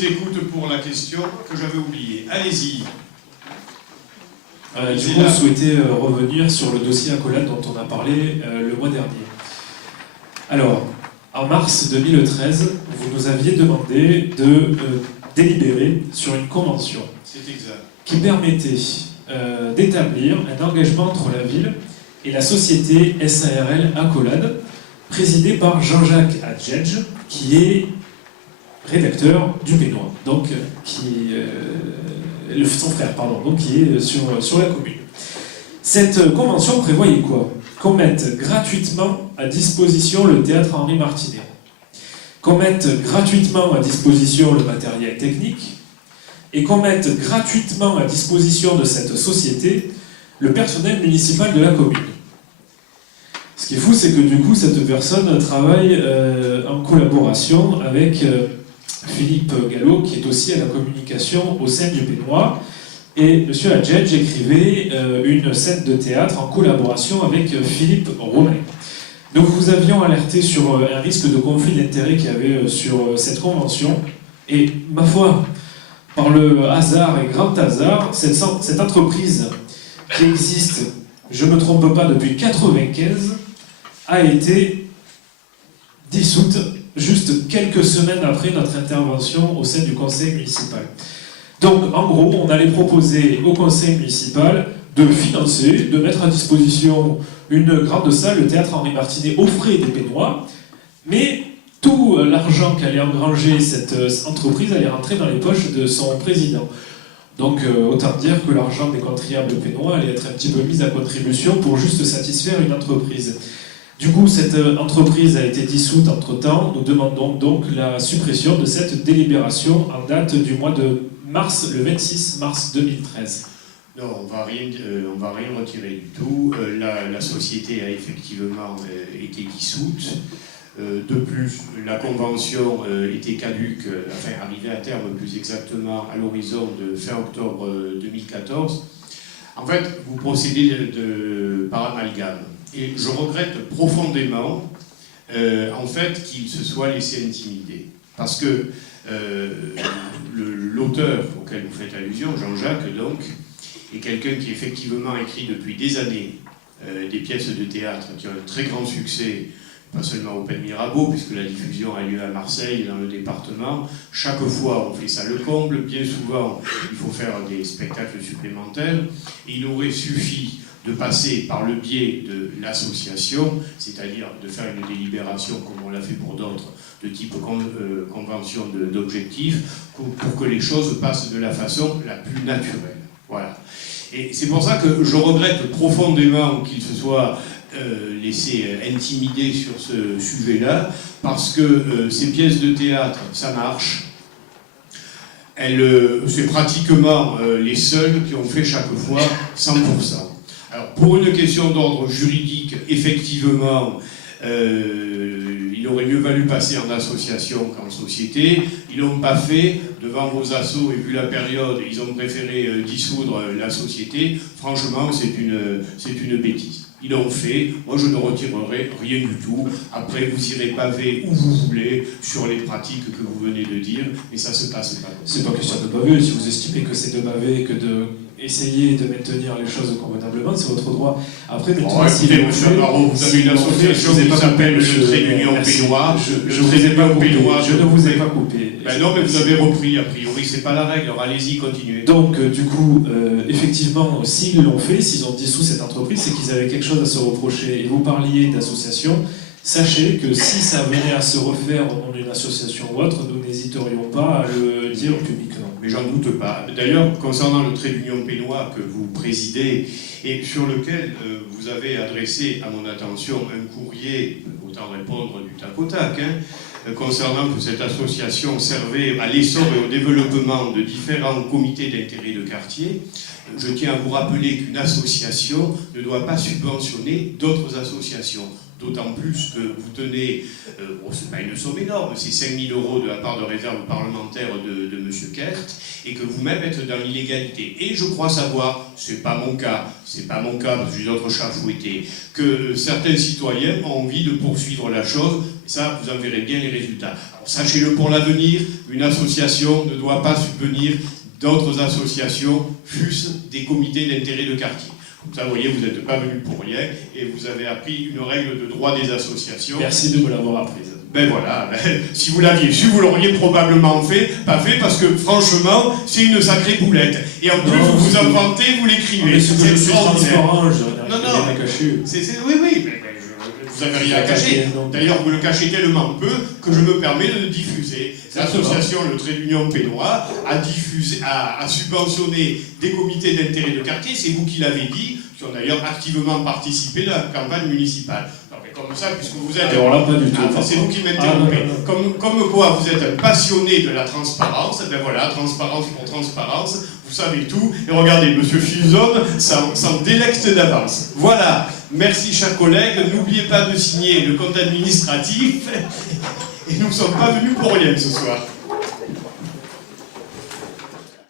vous écoute pour la question que j'avais oubliée. Allez-y. Du coup, on souhaitait revenir sur le dossier Accolade dont on a parlé le mois dernier. Alors, en mars 2013, vous nous aviez demandé de délibérer sur une convention qui permettait d'établir un engagement entre la ville et la société SARL Accolade, présidée par Jean-Jacques Adjedj, qui est rédacteur du Pénois, donc son frère, pardon, donc qui est sur la commune. Cette convention prévoyait quoi? Qu'on mette gratuitement à disposition le théâtre Henri Martinet, qu'on mette gratuitement à disposition le matériel technique, et qu'on mette gratuitement à disposition de cette société le personnel municipal de la commune. Ce qui est fou, c'est que du coup, cette personne travaille en collaboration avec Philippe Gallo, qui est aussi à la communication au sein du Pénois. Et M. Adjedj écrivait une scène de théâtre en collaboration avec Philippe Romain. Donc vous avions alerté sur un risque de conflit d'intérêts qu'il y avait sur cette convention. Et ma foi, par le hasard et grand hasard, cette entreprise qui existe, je ne me trompe pas, depuis 1995, a été dissoute juste quelques semaines après notre intervention au sein du conseil municipal. Donc, en gros, on allait proposer au conseil municipal de financer, de mettre à disposition une grande salle, le théâtre Henri Martinet, aux frais des Pénois, mais tout l'argent qu'allait engranger cette entreprise allait rentrer dans les poches de son président. Donc, autant dire que l'argent des contribuables pénois allait être un petit peu mis à contribution pour juste satisfaire une entreprise. Du coup, cette entreprise a été dissoute entre-temps. Nous demandons donc la suppression de cette délibération en date du mois de mars, le 26 mars 2013. Non, on va rien retirer du tout. La société a effectivement été dissoute. De plus, la convention était caduque, enfin arrivée à terme plus exactement à l'horizon de fin octobre 2014. En fait, vous procédez par amalgame. Et je regrette profondément en fait, qu'il se soit laissé intimider. Parce que l'auteur auquel vous faites allusion, Jean-Jacques, donc, est quelqu'un qui effectivement écrit depuis des années des pièces de théâtre qui ont un très grand succès, pas seulement au Pen Mirabeau, puisque la diffusion a lieu à Marseille, dans le département. Chaque fois, on fait ça le comble. Bien souvent, il faut faire des spectacles supplémentaires. Et il aurait suffi de passer par le biais de l'association, c'est-à-dire de faire une délibération, comme on l'a fait pour d'autres, de type convention d'objectifs, pour que les choses passent de la façon la plus naturelle. Voilà. Et c'est pour ça que je regrette profondément qu'il se soit laissé intimider sur ce sujet-là, parce que ces pièces de théâtre, ça marche. C'est pratiquement les seules qui ont fait chaque fois 100%. Alors, pour une question d'ordre juridique, effectivement, il aurait mieux valu passer en association qu'en société. Ils ne l'ont pas fait. Devant vos assauts, et vu la période, ils ont préféré dissoudre la société. Franchement, c'est une bêtise. Ils l'ont fait. Moi, je ne retirerai rien du tout. Après, vous irez baver où vous voulez sur les pratiques que vous venez de dire, mais ça se passe pas. C'est pas question de baver. Si vous estimez que c'est de baver, que de essayer de maintenir les choses convenablement, c'est votre droit. Après, maintenant, écoutez, M. Barraud, vous avez une association qui s'appelle le Trait d'Union Pénois. Je ne vous ai pas coupé. Ben non, mais vous avez repris, a priori, c'est pas la règle. Alors allez-y, continuez. Donc, du coup, effectivement, s'ils l'ont fait, s'ils ont dissous cette entreprise, c'est qu'ils avaient quelque chose à se reprocher. Et vous parliez d'association. Sachez que si ça venait à se refaire au nom d'une association ou autre, nous n'hésiterions pas à le dire publiquement. Mais j'en doute pas. D'ailleurs, concernant le Trait d'Union Pénois que vous présidez et sur lequel vous avez adressé à mon attention un courrier, autant répondre du tac au tac, concernant que cette association servait à l'essor et au développement de différents comités d'intérêt de quartier, je tiens à vous rappeler qu'une association ne doit pas subventionner d'autres associations. d'autant plus que vous tenez, c'est pas une somme énorme, c'est 5 000 € de la part de réserve parlementaire de M. Kert, et que vous-même êtes dans l'illégalité. Et je crois savoir, c'est pas mon cas parce que j'ai d'autres chats fouettés, que certains citoyens ont envie de poursuivre la chose, et ça, vous en verrez bien les résultats. Alors, sachez-le pour l'avenir, une association ne doit pas subvenir d'autres associations, fût-ce des comités d'intérêt de quartier. Comme ça, vous voyez, vous n'êtes pas venu pour rien et vous avez appris une règle de droit des associations. Merci de me l'avoir apprise. Ben voilà, si vous l'aviez su, vous l'auriez probablement pas fait, parce que franchement, c'est une sacrée boulette. Et en plus, vous vous en vantez, vous l'écrivez. C'est extraordinaire. Non, oui, mais vous n'avez rien à cacher. D'ailleurs, vous le cachez tellement peu que je me permets de le diffuser. L'association Le Trait d'Union Pénois a subventionné des comités d'intérêt de quartier, c'est vous qui l'avez dit, qui ont d'ailleurs activement participé à la campagne municipale. Non, mais comme ça, puisque vous êtes... Alors là, pas du tout. C'est vous qui m'interrompez. Comme quoi vous êtes un passionné de la transparence, ben voilà, transparence pour transparence, vous savez tout. Et regardez, M. Filzone s'en délecte d'avance. Voilà. Merci, chers collègues. N'oubliez pas de signer le compte administratif. Et nous ne sommes pas venus pour rien ce soir.